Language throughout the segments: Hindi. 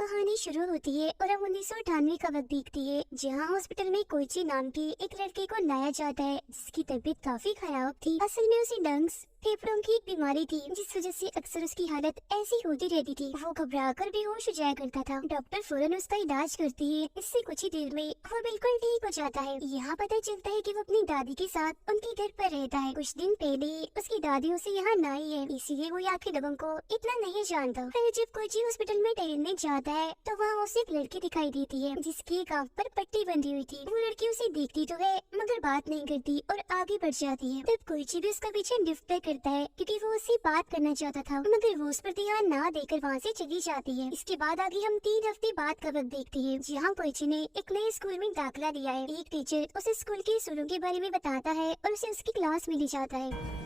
कहानी शुरू होती है और अब 1998 का वक्त दिखती है, जहाँ हॉस्पिटल में कोइची नाम की एक लड़के को लाया जाता है जिसकी तबीयत काफी खराब थी। असल में उसे डंग्स फेफड़ों की एक बीमारी थी, जिस वजह से अक्सर उसकी हालत ऐसी होती रहती थी। वो घबराकर बेहोश हो जाया करता था। डॉक्टर फौरन उसका इलाज करती है। इससे कुछ ही देर में वो बिल्कुल ठीक हो जाता है। यहाँ पता चलता है कि वो अपनी दादी के साथ उनके घर पर रहता है। कुछ दिन पहले उसकी दादी उसे यहाँ लाई है, इसीलिए वो यहाँ के लोगों को इतना नहीं जानता। फिर जब कोइची हॉस्पिटल में टहलने जाता है तो वहाँ उसे एक लड़की दिखाई देती है जिसकी एक आँख पर पट्टी बंधी हुई थी। वो लड़की उसे देखती तो है मगर बात नहीं करती और आगे बढ़ जाती है। तब कोइची भी उसका पीछे लिफ्ट करता है क्योंकि वो उससे बात करना चाहता था, मगर वो उस पर ध्यान ना देकर वहाँ से चली जाती है। इसके बाद आगे हम 3 हफ्ते बाद का वक्त देखते हैं, जहाँ कोइची ने एक नए स्कूल में दाखिला लिया है। एक टीचर उसे स्कूल के असूलों के बारे में बताता है और उसे उसकी क्लास में ले जाता है।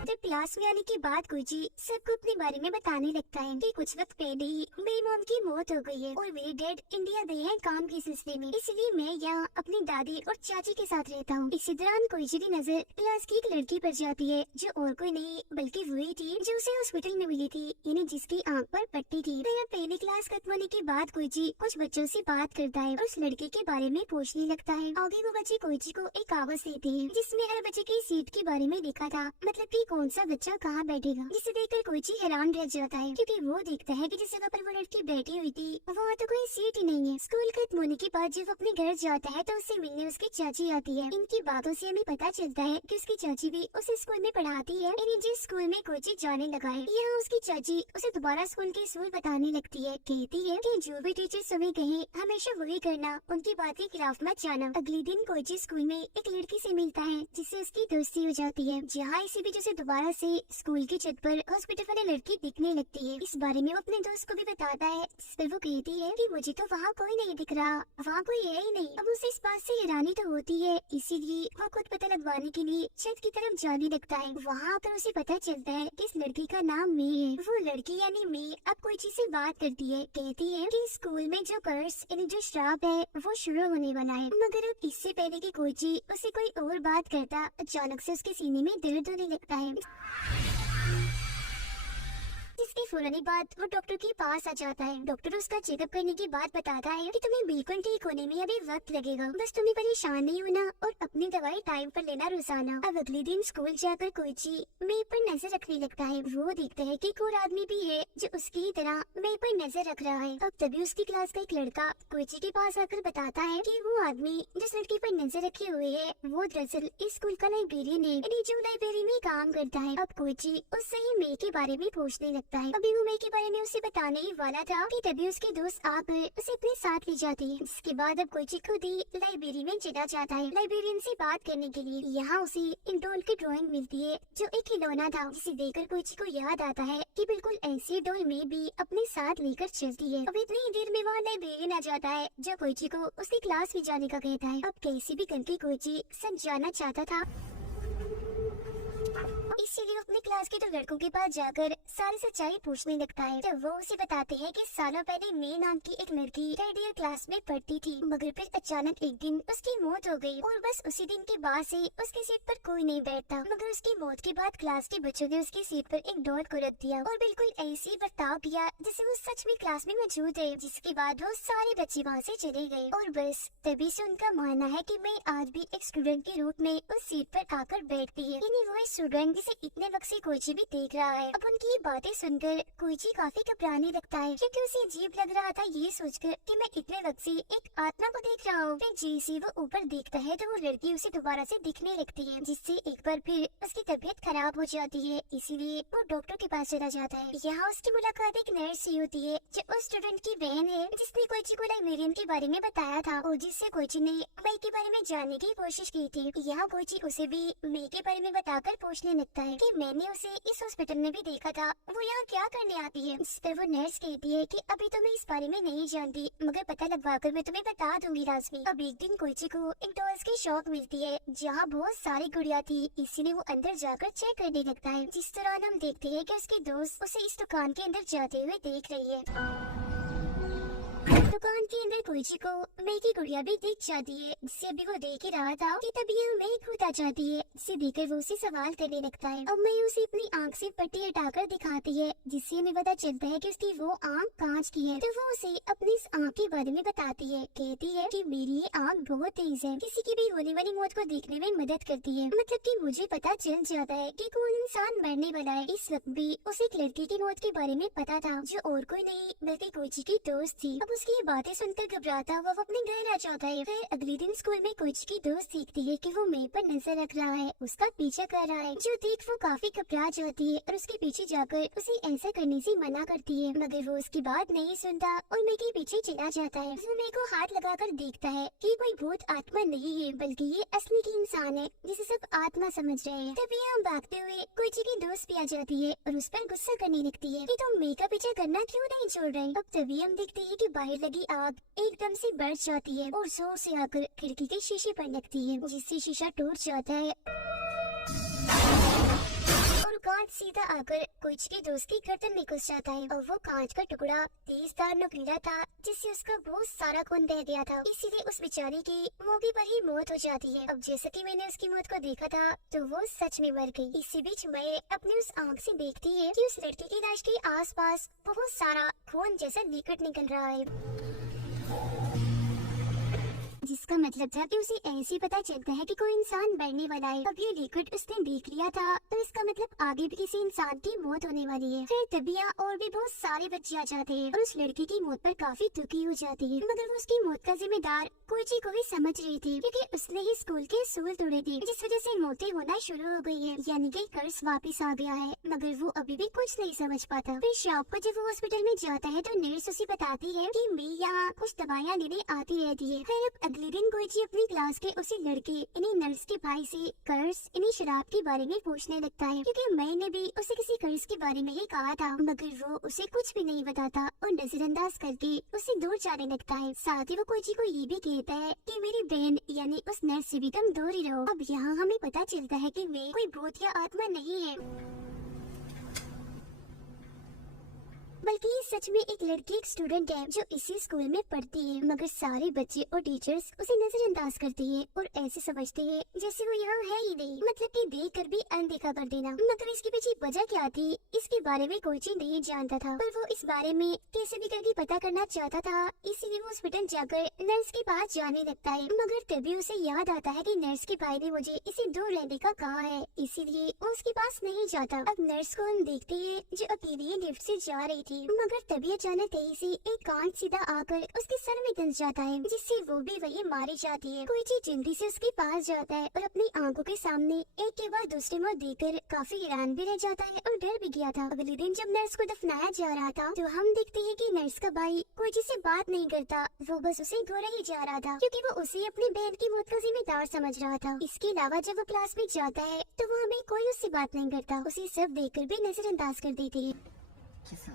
जब क्लास में आने के बाद कोइची सबको अपने बारे में बताने लगता है कि कुछ वक्त पहले ही मेरी मॉम की मौत हो गई है और मेरे डैड इंडिया गए हैं काम के सिलसिले में, इसलिए मैं यहाँ अपनी दादी और चाची के साथ रहता हूँ। इसी दौरान कोइची की नजर क्लास की एक लड़की पर जाती है जो और कोई नहीं बल्कि वही थी जो उसे हॉस्पिटल में मिली थी, यानी जिसकी आँख पर पट्टी थी। फिर पहली क्लास खत्म होने के बाद कोइची कुछ बच्चों से बात करता है और उस लड़के के बारे में पूछने लगता है। आगे वो बच्चे कोइची को एक कागज देते हैं जिसमें हर बच्चे की सीट के बारे में लिखा था, मतलब कि कौन सा बच्चा कहाँ बैठेगा। जिसे देखकर कोइची हैरान रह जाता है क्योंकि वो देखता है कि जिस जगह पर वो लड़की बैठी हुई थी वहाँ तो कोई सीट ही नहीं है। स्कूल खत्म होने के बाद जब अपने घर जाता है तो उससे मिलने उसकी चाची आती है। इनकी बातों से हमें पता चलता है कि उसकी चाची भी उसे स्कूल में पढ़ाती है, यानी जिस स्कूल में कोइची जाने लगा है। यहाँ उसकी चाची उसे दोबारा स्कूल के असूल बताने लगती है। कहती है कि जो भी टीचर तुम्हें कहे हमेशा वही करना, उनकी बात के खिलाफ मत जाना। अगले दिन कोइची स्कूल में एक लड़की से मिलता है जिससे उसकी दोस्ती हो जाती है। जहाँ इसी बीच उसे दोबारा से स्कूल की छत पर हॉस्पिटल वाली लड़की दिखने लगती है। इस बारे में वो अपने दोस्त को भी बताता है, जिस पर वो कहती है कि मुझे तो वहाँ कोई नहीं दिख रहा, वहाँ कोई है ही नहीं। अब उसे इस बात से हैरानी तो होती है, इसीलिए वो खुद पता लगवाने के लिए छत की तरफ जाने लगता है। वहाँ पर उसे पता चलता है कि इस लड़की का नाम मे है। वो लड़की यानी मे अब कोइची से बात करती है। कहती है कि स्कूल में जो कर्स यानी जो श्राप है वो शुरू होने वाला है। मगर अब इससे पहले कि कोइची उसे कोई और बात करता, अचानक से उसके सीने में दर्द होने लगता है। इसके फौरन बाद वो डॉक्टर के पास आ जाता है। डॉक्टर उसका चेकअप करने के बाद बताता है कि तुम्हें बिल्कुल ठीक होने में अभी वक्त लगेगा, बस तुम्हें परेशान नहीं होना और अपनी दवाई टाइम पर लेना रोजाना। अब अगले दिन स्कूल जाकर कोइची मे पर नजर रखने लगता है। वो देखता है कि एक और आदमी भी है जो उसकी तरह मे पर नजर रख रहा है। अब तभी उसकी क्लास का एक लड़का कोइची के पास आकर बताता है कि वो आदमी जिस लड़की पर नजर रखे हुए है वो दरअसल इस स्कूल का लाइब्रेरियन है, यानी जो लाइब्रेरी में काम करता है। अब कोइची उससे ही मे के बारे में पूछने लगता है। अभी वो मे के बारे में उसे बताने ही वाला था कि तभी उसके दोस्त आकर उसे अपने साथ ले जाती है। इसके बाद अब कोइची खुद ही लाइब्रेरी में चला जाता है लाइब्रेरियन से बात करने के लिए। यहाँ उसे एक डॉल की ड्राइंग मिलती है जो एक खिलौना था, जिसे देखकर कोइची को याद आता है कि बिल्कुल ऐसी डॉल में भी अपने साथ लेकर चलती है। अब इतनी ही देर में वहाँ लाइब्रेरियन आ जाता है जो कोइची को उसकी क्लास में जाने का कहता है। अब कैसे भी करके कोइची सच जानना चाहता था, इसीलिए अपने क्लास के 2 लड़कों के पास जाकर सारी सच्चाई पूछने लगता है। जब वो उसे बताते हैं कि सालों पहले मे नाम की एक लड़की 3rd ईयर क्लास में पढ़ती थी, मगर फिर अचानक एक दिन उसकी मौत हो गई और बस उसी दिन के बाद से उसकी सीट पर कोई नहीं बैठता। मगर उसकी मौत के बाद क्लास के बच्चों ने उसकी सीट पर एक डॉल को रख दिया और बिल्कुल ऐसी बर्ताव किया जैसे वो सच में क्लास में मौजूद है। जिसके बाद वो सारे बच्चे वहाँ से चले गए और बस तभी से उनका मानना है कि मैं आज भी एक स्टूडेंट के रूप में उस सीट पर आकर बैठती है, यानी वो स्टूडेंट जिसे इतने वक्त से कोइची भी देख रहा है। अब उनकी बातें सुनकर कोइची काफी घबराने लगता है क्योंकि उसे अजीब लग रहा था ये सोचकर कि मैं इतने वक्त से एक आत्मा को देख रहा हूँ। फिर जैसे वो ऊपर देखता है तो वो लड़की उसे दोबारा से दिखने लगती है, जिससे एक बार फिर उसकी तबीयत खराब हो जाती है। इसीलिए वो डॉक्टर के पास चला जाता है। यहाँ उसकी मुलाकात एक नर्स से होती है जो उस स्टूडेंट की बहन है जिसने कोइची को लाइब्रेरियन के बारे में बताया था और जिससे कोइची ने मे के बारे में जानने की कोशिश की थी। यहाँ कोइची उसे भी मे के बारे में बताकर पूछने लगता है कि मैंने उसे इस हॉस्पिटल में भी देखा था, वो यहाँ क्या करने आती है। इस पर वो नर्स कहती है कि अभी तो मैं इस बारे में नहीं जानती, मगर पता लगवाकर मैं तुम्हें बता दूंगी लाजमी। अब एक दिन कोइची को एक डॉल्स की शॉप मिलती है जहाँ बहुत सारी गुड़िया थी, इसीलिए वो अंदर जाकर चेक करने लगता है। जिस दौरान हम देखते हैं कि उसके दोस्त उसे इस दुकान के अंदर जाते हुए देख रही है। दुकान के अंदर कोइची को मेई की गुड़िया भी दिख जाती है, जिसे अभी वो देख ही रहा था कि तभी मेई खुद आ जाती है, जिसे देखकर वो उसे सवाल करने लगता है। अब मेई उसे अपनी आंख से पट्टी हटाकर दिखाती है, जिससे हमें पता चलता है कि उसकी वो आंख कांच की है। तो वो उसे अपनी इस आंख के बारे में बताती है, कहती है कि मेरी ये आंख बहुत तेज है, किसी की भी होने वाली मौत को देखने में मदद करती है। मतलब कि मुझे पता चल जाता है कि कौन इंसान मरने वाला है। इस वक्त भी उसे एक लड़की की मौत के बारे में पता था, जो और कोई नहीं बल्कि कोइची की दोस्त थी। अब उसकी ये बातें सुनकर घबराता हुआ वो अपने घर आ जाता है। फिर अगले दिन स्कूल में कोइची की दोस्त देखती है कि वो मेई पर नजर रख रहा है, उसका पीछा कर रहा है, जो देख वो काफी घबरा जाती है और उसके पीछे जाकर उसे ऐसा करने से मना करती है, मगर वो उसकी बात नहीं सुनता और मेई के पीछे चला जाता है। वो मेई को हाथ लगाकर देखता है कि कोई भूत आत्मा नहीं है, बल्कि ये असली की इंसान है, जिसे सब आत्मा समझ रहे हैं। तभी हम भागते हुए कोइची की दोस्त भी आ जाती है और उस पर गुस्सा करने लगती है कि तुम मेई का पीछा करना क्यों नहीं छोड़ रहे। अब तभी हम देखते हैं कि बाहर लगी आग एकदम से बढ़ जाती है और जोर से आकर खिड़की के शीशे पर लगती है, जिससे शीशा टूट जाता है और कांच सीधा आकर कोइची के दोस्त की गर्दन में घुस जाता है। और वो कांच का टुकड़ा तेजदार नुकीला था, जिससे उसका बहुत सारा खून बह गया था। इसीलिए उस बेचारी की मौके पर ही मौत हो जाती है। अब जैसे कि मैंने उसकी मौत को देखा था, तो वो सच में मर गई। इसी बीच मैं अपनी उस आंख से देखती है कि उस लड़की की लाश के आसपास बहुत सारा खून जैसा लिक्विड निकल रहा है, जिसका मतलब था कि उसे ऐसे पता चलता है कि कोई इंसान मरने वाला है। अब ये लिक्विड उसने देख लिया था, तो इसका मतलब आगे भी किसी इंसान की मौत होने वाली है। फिर तबिया और भी बहुत सारे बच्चे आ जाते हैं और उस लड़की की मौत पर काफी दुखी हो जाती है, मगर वो उसकी मौत का जिम्मेदार कोइची को भी समझ रही थी, क्योंकि उसने ही स्कूल के सूल तोड़े थे, जिस वजह से मौतें होना शुरू हो गई है, यानी कि कर्ज वापस आ गया है। मगर वो अभी भी कुछ नहीं समझ पाता। फिर शाम को जब वो हॉस्पिटल में जाता है, तो नर्स उसे बताती है कि मैं यहाँ कुछ दवाइयाँ लेने आती रहती है। फिर अब अगले दिन कोइची अपनी क्लास के उसी लड़के इन्हीं नर्स के भाई से कर्ज इन्हीं शराब के बारे में पूछने लगता है, क्योंकि मैंने भी उसे किसी कर्ज के बारे में ही कहा था, मगर वो उसे कुछ भी नहीं बताता और नजरअंदाज करके उसे दूर जाने लगता है। साथ ही वो कोइची को ये भी कहता है कि मेरी बहन यानी उस नर्स से भी तुम दूर ही रहो। अब यहाँ हमें पता चलता है कि वे कोई भूत या आत्मा नहीं है, बल्कि सच में एक लड़की एक स्टूडेंट है जो इसी स्कूल में पढ़ती है। मगर सारे बच्चे और टीचर्स उसे नजरअंदाज करते हैं और ऐसे समझते हैं जैसे वो यहाँ है ही नहीं, मतलब कि देख कर भी अनदेखा कर देना। मगर इसके पीछे वजह क्या थी, इसके बारे में कोइची नहीं जानता था, पर वो इस बारे में कैसे भी करके पता करना चाहता था। इसीलिए वो हॉस्पिटल जाकर नर्स के पास जाने लगता है, मगर तभी उसे याद आता है कि नर्स के भाई ने मुझे इसे दूर रहने का कहा है, इसीलिए वो उसके पास नहीं जाता। अब नर्स को हम देखते हैं जो अकेली लिफ्ट से जा रही थी, मगर तभी अचानक कहीं से एक कांच सीधा आकर उसके सर में घुस जाता है, जिससे वो भी वही मारी जाती है। कोइची जल्दी से उसके पास जाता है और अपनी आंखों के सामने एक के बाद दूसरे मौत देखकर काफी हैरान भी रह जाता है और डर भी गया था। अगले दिन जब नर्स को दफनाया जा रहा था, तो हम देखते हैं कि नर्स का भाई कोइची से बात नहीं करता, वो बस उसे घोड़ा ही जा रहा था, क्योंकि वो उसे अपनी बहन की मौत का जिम्मेदार समझ रहा था। इसके अलावा जब वो क्लास में जाता है, तो वो हमें कोई उससे बात नहीं करता, उसे सब देखकर भी नजरअंदाज कर देते हैं। 今朝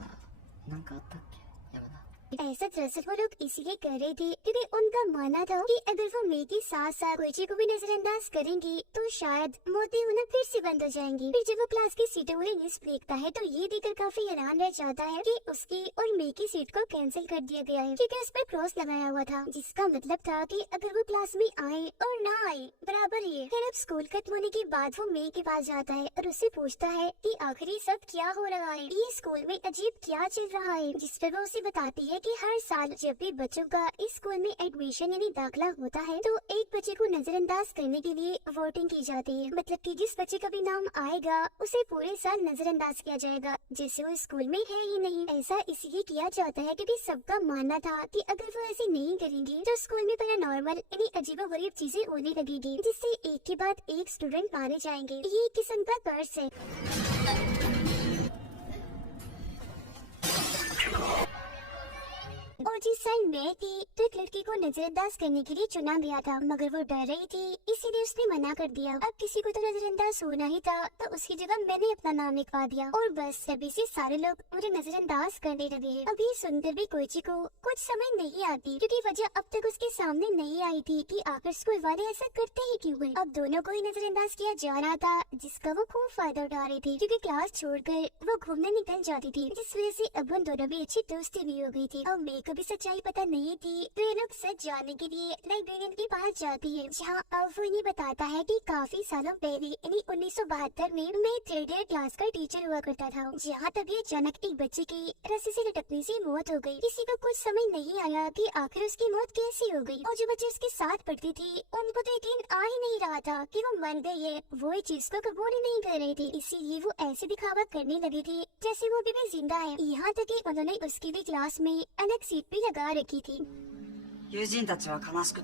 なんかあったっけ山田。 ऐसा दरअसल वो लोग इसीलिए कर रहे थे क्योंकि उनका मानना था कि अगर वो मेई के साथ साथ कोइची को भी नजरअंदाज करेंगे तो शायद मौतें होना फिर से बंद हो जाएंगी। फिर जब वो क्लास की सीटों वाली लिस्ट देखता है तो ये देखकर काफी हैरान रह जाता है कि उसकी और मेई की सीट को कैंसिल कर दिया गया है, क्योंकि उस पर क्रॉस लगाया हुआ था, जिसका मतलब था कि अगर वो क्लास में आए और ना आए बराबर ही है। फिर अब स्कूल खत्म होने के बाद वो मेई के पास जाता है और उससे पूछता है कि आखिर सब क्या हो रहा है, ये स्कूल में अजीब क्या चल रहा है, जिस पर वो उसे बताती है कि हर साल जब भी बच्चों का इस स्कूल में एडमिशन यानी दाखिला होता है, तो एक बच्चे को नजरअंदाज करने के लिए वोटिंग की जाती है। मतलब कि जिस बच्चे का भी नाम आएगा उसे पूरे साल नजरअंदाज किया जाएगा, जैसे वो स्कूल में है ही नहीं। ऐसा इसलिए किया जाता है क्योंकि सबका मानना था कि अगर वो ऐसे नहीं करेंगे तो स्कूल में पैरानॉर्मल यानी अजीबोगरीब चीजें होने लगेगी, जिससे एक के बाद एक स्टूडेंट मारे जाएंगे। ये एक किस्म का कर्ज है। और जिस साल मैं थी तो एक लड़की को नजरअंदाज करने के लिए चुना गया था, मगर वो डर रही थी इसीलिए उसने मना कर दिया। अब किसी को तो नजरअंदाज होना ही था, तो उसकी जगह मैंने अपना नाम लिखवा दिया और बस तभी से सारे लोग मुझे नजरअंदाज करने लगे। अब ये सुनकर भी कोइची को कुछ समझ नहीं आती, क्योंकि वजह अब तक उसके सामने नहीं आई थी कि आखिर स्कूल वाले ऐसा करते ही क्यों हुए। अब दोनों को ही नजरअंदाज किया जा रहा था, जिसका वो खूब फायदा उठा रही थी, क्योंकि क्लास छोड़कर वो घूमने निकल जाती थी, जिस वजह से अब उन दोनों भी अच्छी दोस्ती भी हो गई थी। अब मेरे को भी सच्चाई पता पता नहीं थी तो ये लोग सच जानने के लिए लाइब्रेरियन के पास जाती है, जहाँ अब वो इन्हें बताता है कि काफी सालों पहले यानी 1972 में मैं 3rd ईयर क्लास का टीचर हुआ करता था, जहाँ तभी अचानक एक बच्चे की रस्सी से लटकने से मौत हो गई। किसी को कुछ समझ नहीं आया कि आखिर उसकी मौत कैसे हो गई, और जो बच्चे उसके साथ पढ़ती थी उनको तो यकीन आ ही नहीं रहा था कि वो मर गई है। वो इस चीज को कबूल ही नहीं कर रही थी, इसीलिए वो ऐसे दिखावा करने लगी थी जैसे वो भी जिंदा है। यहाँ तक कि उन्होंने उसकी भी क्लास में अलग सीट भी लगा रखी थी। 友人たちは悲しく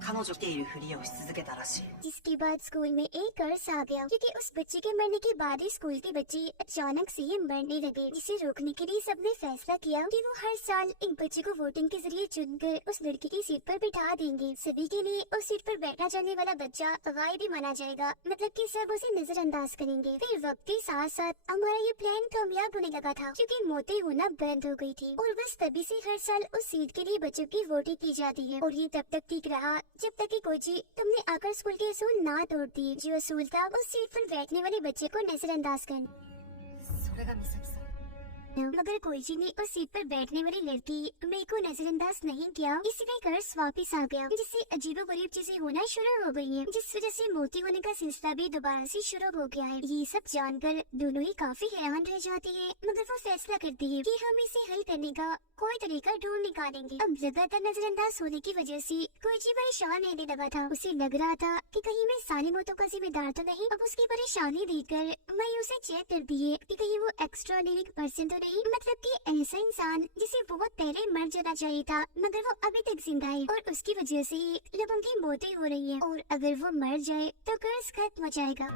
彼女しているふりをし続けたらしい。 जिसके बाद स्कूल में एक कर्ज आ गया, क्योंकि उस बच्चे के मरने के बाद ही स्कूल के बच्चे अचानक से ही मरने लगे, जिसे रोकने के लिए सबने फैसला किया कि वो हर साल एक बच्चे को वोटिंग के जरिए चुनकर उस लड़की की सीट पर बिठा देंगे। सभी के लिए उस सीट पर बैठा जाने वाला बच्चा गायब भी माना जाएगा, मतलब कि सब उसे नजरअंदाज करेंगे। फिर वक्त के साथ साथ हमारा ये प्लान कामयाब होने लगा था, क्योंकि मौतें होना बंद हो गई थी, और बस तभी से हर साल उस सीट के लिए बच्चों की वोटिंग की जाती है। और ये तब तक ठीक रहा जब तक कि कोई तुमने आकर स्कूल के असूल ना तोड़ दिए। जो असूल था उस सीट पर बैठने वाले बच्चे को नजरअंदाज करना। それが美咲さん。 मगर कोईजी ने उस सीट पर बैठने वाली लड़की मेरे को नजरअंदाज नहीं किया, इसलिए कर्ज वापस आ गया, जिससे अजीबोगरीब चीजें होना शुरू हो गई है, जिस वजह से मोती होने का सिलसिला भी दोबारा से शुरू हो गया है। ये सब जानकर दोनों ही काफी हैरान रह जाती है, मगर वो फैसला करती है कि हम इसे हल करने का कोई तरीका ढूंढ निकालेंगे। अब लगातार नजरअंदाज होने की वजह से कोईजी परेशान रहने लगा था। उसे लग रहा था कि कहीं मैं सारी मौतों का जिम्मेदार तो नहीं। अब उसकी परेशानी देखकर मैं उसे चेक करती है कि कहीं वो एक्स्ट्रा लिविंग पर्सन तो नहीं, मतलब कि ऐसा इंसान जिसे बहुत पहले मर जाना चाहिए था मगर वो अभी तक जिंदा है, और उसकी वजह से लोगों की मौतें हो रही है, और अगर वो मर जाए तो कर्ज खत्म हो जाएगा।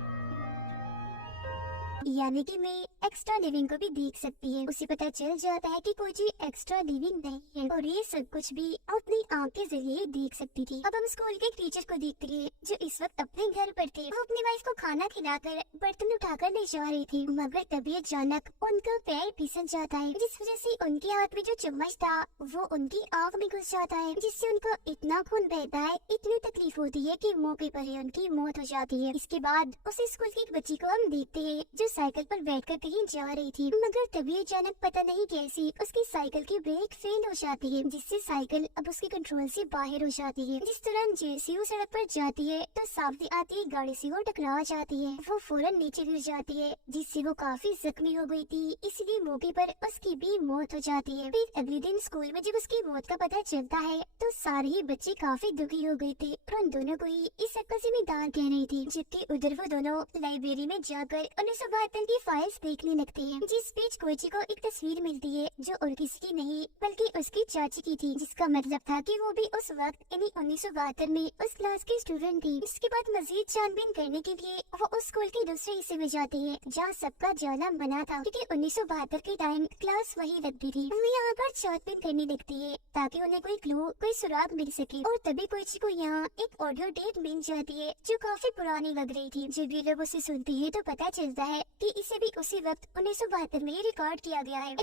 यानी कि मैं एक्स्ट्रा लिविंग को भी देख सकती है। उसे पता चल जाता है कि कोई चीज एक्स्ट्रा लिविंग नहीं है, और ये सब कुछ भी अपनी आँख के जरिए देख सकती थी। अब हम स्कूल के टीचर को देखते हैं, जो इस वक्त अपने घर पर थे। वो अपनी वाइफ को खाना खिलाकर बर्तन उठाकर ले जा रही थी, मगर तभी अचानक उनका पैर फिसल जाता है, जिस वजह से उनके हाथ में जो चम्मच था वो उनकी आँख में घुस जाता है, जिससे उनको इतना खून बहता है, इतनी तकलीफ होती है कि मौके पर ही उनकी मौत हो जाती है। इसके बाद उसी स्कूल की एक बच्ची को हम देखते हैं जो साइकिल पर बैठकर कहीं जा रही थी, मगर तभी अचानक पता नहीं कैसे उसकी साइकिल की ब्रेक फेल हो जाती है, जिससे साइकिल अब उसके कंट्रोल से बाहर हो जाती है। जिस तरह जैसे वो सड़क पर जाती है तो सामने आती गाड़ी से वो टकरा जाती है। वो फौरन नीचे गिर जाती है, जिससे वो काफी जख्मी हो गई थी, इसलिए मौके पर उसकी भी मौत हो जाती है। फिर अगले दिन स्कूल में जब उसकी मौत का पता चलता है तो सारे ही बच्चे काफी दुखी हो गए थे, और उन दोनों को ही इस सब का जिम्मेदार कह रही थी। जबकि उधर वो दोनों लाइब्रेरी में जाकर 1972 की फाइल्स देखने लगते हैं, जिस बीच कोईची को एक तस्वीर मिलती है जो और किसी की नहीं बल्कि उसकी चाची की थी, जिसका मतलब था कि वो भी उस वक्त यानी 1972 में उस क्लास की स्टूडेंट थी। इसके बाद मजीद छानबीन करने के लिए वो उस स्कूल के दूसरे हिस्से में जाती है जहाँ सबका जाला बना था, क्योंकि 1972 के टाइम क्लास वही लगती थी। वो यहाँ पर छानबीन करने लगती है ताकि उन्हें कोई क्लू कोई सुराग मिल सके, और तभी कोईची को यहाँ एक ऑडियो टेप मिल जाती है जो काफी पुरानी लग रही थी। जब ये लोग उसे सुनती है तो पता चलता है कि इसे भी उसी वक्त 1972 में रिकॉर्ड किया गया है।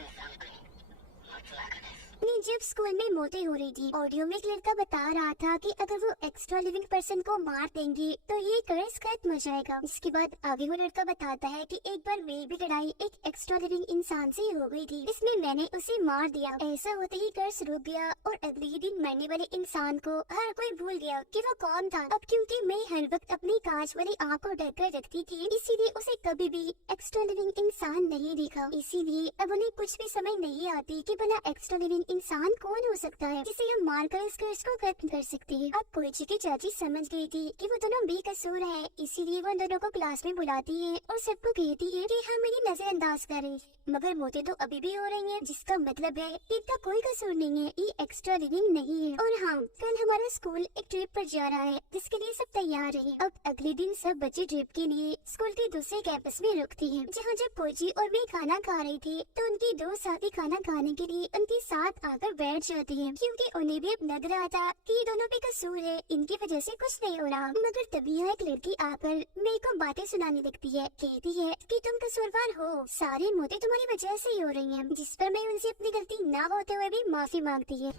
जब स्कूल में मौतें हो रही थी, ऑडियो में एक लड़का बता रहा था कि अगर वो एक्स्ट्रा लिविंग पर्सन को मार देंगे तो ये कर्ज खत्म हो जाएगा। इसके बाद आगे वो लड़का बताता है कि एक बार मेरी भी लड़ाई एक एक्स्ट्रा लिविंग इंसान से हो गई थी, इसमें मैंने उसे मार दिया। ऐसा होते ही कर्ज रुक गया, और अगले ही दिन मरने वाले इंसान को हर कोई भूल गया कि वो कौन था। अब क्योंकि मैं हर वक्त अपनी कांच वाली आँख को ढक कर रखती थी, इसीलिए उसे कभी भी एक्स्ट्रा लिविंग इंसान नहीं दिखा। इसीलिए अब उन्हें कुछ भी समझ नहीं आती कि भला एक्स्ट्रा लिविंग इंसान कौन हो सकता है जिसे हम मारकर इस कर्ज को खत्म कर सकते हैं। अब कोईची की चाची समझ गई थी कि वो दोनों बेकसूर है, इसीलिए वो दोनों को क्लास में बुलाती है और सबको कहती है कि हम इन्हें नजरअंदाज करें, मगर मौतें तो अभी भी हो रही हैं, जिसका मतलब है कि इनका कोई कसूर नहीं है, ये एक्स्ट्रा लिविंग नहीं है। और हाँ, कल हमारा स्कूल एक ट्रिप पर जा रहा है जिसके लिए सब तैयार है। अब अगले दिन सब बच्चे ट्रिप के लिए स्कूल के दूसरे कैंपस में रुकते हैं, जहाँ जब कोईची और मैं खाना खा रही थी तो उनकी दो साथी खाना खाने के लिए उनके साथ आकर बैठ जाती है, क्योंकि उन्हें भी अब लग रहा था कि ये दोनों बेकसूर है, इनकी वजह से कुछ नहीं हो रहा। मगर तभी यहाँ एक लड़की आकर मेरे को बातें सुनाने लगती है, कहती है कि तुम कसूरवार हो, सारी मौतें तुम्हारी वजह से ही हो रही हैं, जिस पर मैं उनसे अपनी गलती ना होते हुए भी माफी मांगती है।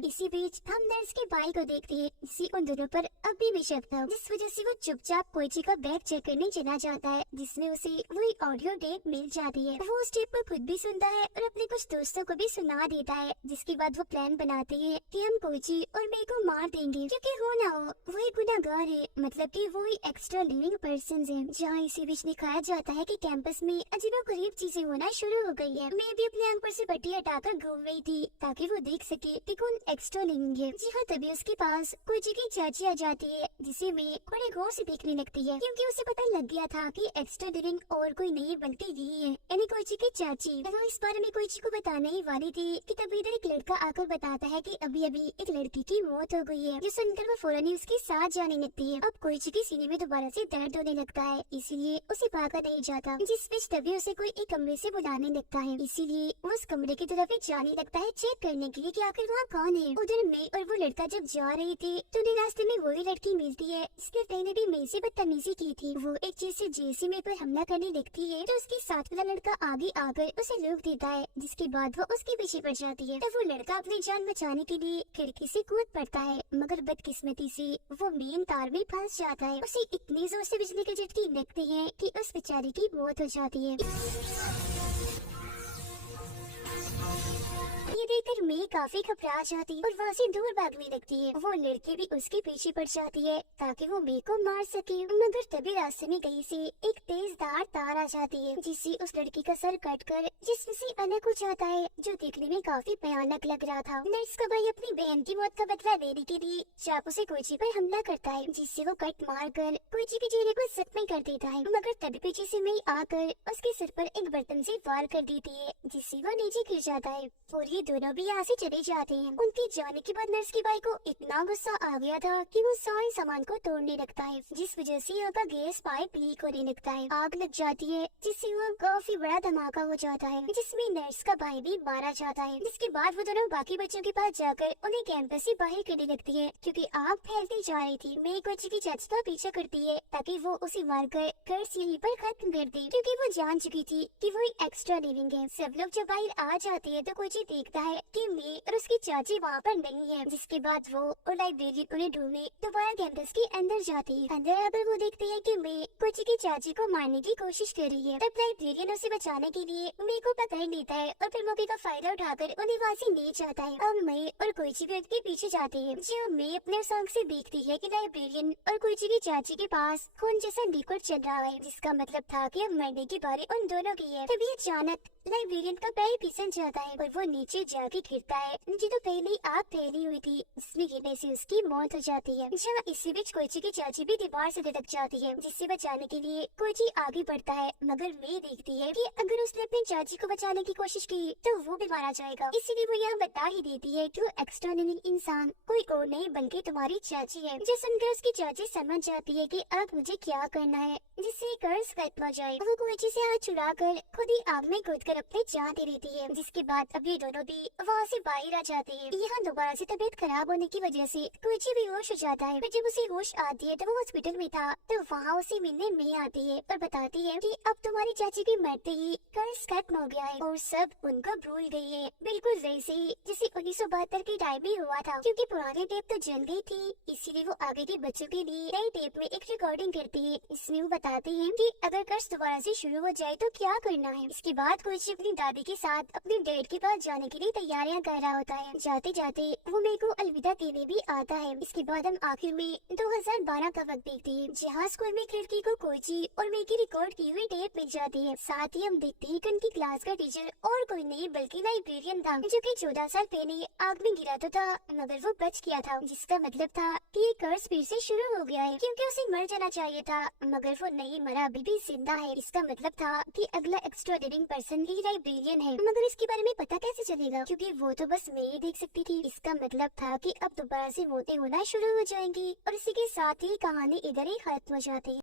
इसी बीच हम नर्स के भाई को देखते हैं जिससे उन दोनों पर अभी भी शक था, जिस वजह से वो चुपचाप कोइची का बैग चेक करने चला जाता है, जिसमें उसे वही ऑडियो टेप मिल जाती है। वो उस टेप को खुद भी सुनता है और अपने कुछ दोस्तों को भी सुना देता है, जिसके बाद वो प्लान बनाते हैं कि हम कोइची और मे को मार देंगे, क्योंकि हो ना हो वो एक गुनहगार है, मतलब कि वो ही एक्स्ट्रा लिविंग पर्सन है। जहाँ इसी बीच दिखाया जाता है कि कैंपस में अजीबोगरीब चीजें होना शुरू हो गई है। मैं भी अपने आंख पर से पट्टी हटाकर घूम रही थी ताकि वो देख सके कि कौन एक्स्ट्रा लिविंग है। जी हाँ, तभी उसके पास कोइची की चाची आ जाती है, जिसे मैं बड़े गौर से देखने लगती है, क्योंकि उसे पता लग गया था कि एक्स्ट्रा लिविंग और कोई नहीं बल्कि यही है, यानी कोइची की चाची। वो इस बारे में कोइची को बताने ही वाली थी कि तभी इधर एक लड़का आकर बताता है कि अभी अभी एक लड़की की मौत हो गई है, जो सुनकर वो फौरन ही उसके साथ जाने लगती है। अब कोइची के सीने में दोबारा से दर्द होने लगता है, इसीलिए उसे भागा नहीं जाता, जिस बीच तभी उसे कोई एक कमरे से बुलाने लगता है, इसीलिए वो उस कमरे की तरफ ही जाने लगता है चेक करने के लिए कि आखिर वहाँ कौन है। उधर मैं और वो लड़का जब जा रही थी तो उन्हें रास्ते में वही लड़की मिलती है जिसने पहले भी मेरे से बदतमीजी की थी। वो एक चीज से जैसे मेरे पर हमला करने लगती है तो उसके साथ वाला लड़का आगे आकर उसे रोक देता है, जिसके बाद वो उसके पीछे पड़ जाती है। तब वो लड़का अपनी जान बचाने के लिए खिड़की से कूद पड़ता है, मगर बदकिस्मती से वो मेन तार में फंस जाता है। उसे इतनी जोर से बिजली के झटके लगते हैं कि उस बेचारे की मौत हो जाती है। ये देखकर मैं काफी घबरा जाती और वहाँ से दूर भागने लगती है। वो लड़की भी उसके पीछे पड़ जाती है ताकि वो मे को मार सके, मगर तभी रास्ते में कहीं से एक तेजधार तार आ जाती है, जिससे उस लड़की का सर कटकर जिस्म से अलग हो जाता है, जो देखने में काफी भयानक लग रहा था। नर्स का भाई अपनी बहन की मौत का बदला लेने के लिए चाकू से कोइची पर हमला करता है, जिससे वो कट मार कर कोइची के चेहरे को जख्मी कर देता है, मगर तभी पीछे से मैं आकर उसके सिर पर एक बर्तन से वार कर देती है, जिससे वो नीचे गिर जाता है और ये दोनों भी यहाँ से चले जाते हैं। उनके जाने के बाद नर्स के भाई को इतना गुस्सा आ गया था कि वो सारे सामान को तोड़ने लगता है, जिस वजह से यहाँ का गैस पाइप लीक होने लगता है। आग लग जाती है, जिससे वो काफी बड़ा धमाका हो जाता है, जिसमें नर्स का भाई भी मारा जाता है। जिसके बाद वो दोनों बाकी बच्चों के पास जाकर उन्हें कैंपस से बाहर करने लगती है, क्योंकि आग फैलती जा रही थी। मैं कोइची की चाची का पीछा करती है ताकि वो उसे मारकर कर्ज यहीं पर खत्म कर दे, क्योंकि वो जान चुकी थी कि वो एक्स्ट्रा लिविंग है। सब लोग जब बाहर आ जाते हैं तो कोइची देखता है कि मैं और उसकी चाची वहाँ पर नहीं है, जिसके बाद वो और लाइब्रेरियन उन्हें ढूंढने दोबारा कैंपस के अंदर जाती है। अंदर आकर वो देखती है कि मैं कोइची की चाची को मारने की कोशिश कर रही है। तब लाइब्रेरियन उसे बचाने के लिए मैं को पकड़ लेता है और फिर मौके का फायदा उठाकर उन्हें वहाँ से ले जाता है। अब मैं और कोइची भी उनके पीछे जाते हैं, जो मैं अपने सांख से देखती है कि लाइब्रेरियन और कोइची की चाची के पास खून जैसा लिक्विड चल रहा है, जिसका मतलब था कि अब मरने की बारी उन दोनों की है। तभी अचानक लाइब्रेरियन का पैर फिसल जाता है और वो नीचे जाके गिरता है, नीचे तो पहले आग फैली हुई थी, जिसमें गिरने से उसकी मौत हो जाती है। जहाँ इसी बीच कोइची की चाची भी दीवार से लटक जाती है, जिससे बचाने के लिए कोइची आगे बढ़ता है, मगर मैं देखती है कि अगर उसने अपनी चाची को बचाने की कोशिश की तो वो भी मारा जाएगा। इसीलिए वो यहाँ बता ही देती है कि वो एक्स्ट्रा लिविंग इंसान कोई और नहीं बल्कि तुम्हारी चाची है। जो सुनकर उसकी चाची समझ जाती है कि अब मुझे क्या करना है जिससे कर्ज खत्म हो जाए। वो कोइची से हाथ छुड़ा कर खुद ही आग में कूद कर अपने जान दे देती है, जिसके बाद अब ये दोनों भी वहाँ से बाहर आ जाते हैं। यहाँ दोबारा से तबीयत खराब होने की वजह से कोइची भी होश हो जाता है। फिर जब उसे होश आती है तो वो हॉस्पिटल में था, तो वहाँ उसे मिलने में आती है और बताती है कि अब तुम्हारी चाची की मरते ही कर्ज खत्म हो गया है और सब उनको भूल गई है, बिल्कुल वैसे ही जैसे 1972 के टाइम में हुआ था। क्योंकि पुरानी टेप तो जल गई थी, इसीलिए वो आगे के बच्चों के लिए नई टेप में एक रिकॉर्डिंग करती है। इसमें वो बताते हैं कि अगर कर्ज दोबारा से शुरू हो जाए तो क्या करना है। इसके बाद कोइची अपनी दादी के साथ अपने डैड के पास जाने के लिए तैयारियां कर रहा होता है। जाते जाते वो मेरे को अलविदा कहने भी आता है। इसके बाद हम आखिर में 2012 का वक्त देखते हैं, जहाँ स्कूल में एक लड़की को कोइची और मेरे की रिकॉर्ड की हुई टेप मिल जाती है। साथ ही हम देखते हैं कि उनकी क्लास का टीचर और कोई नहीं बल्कि लाइब्रेरियन था, जो कि 14 साल पहले आग में गिरा तो था मगर वो बच गया था, जिसका मतलब था कि ये कर्ज फिर से शुरू हो गया है, क्योंकि उसे मर जाना चाहिए था मगर वो नहीं मरा, अभी भी जिंदा है। इसका मतलब था कि अगला एक्स्ट्रा लिविंग पर्सन ही लाइब्रेरियन है, मगर इसके बारे में पता कैसे चलेगा, क्योंकि वो तो बस मैं ही देख सकती थी। इसका मतलब था कि अब दोबारा से मौतें होना शुरू हो जाएंगी और इसी के साथ ही कहानी इधर ही खत्म हो जाती।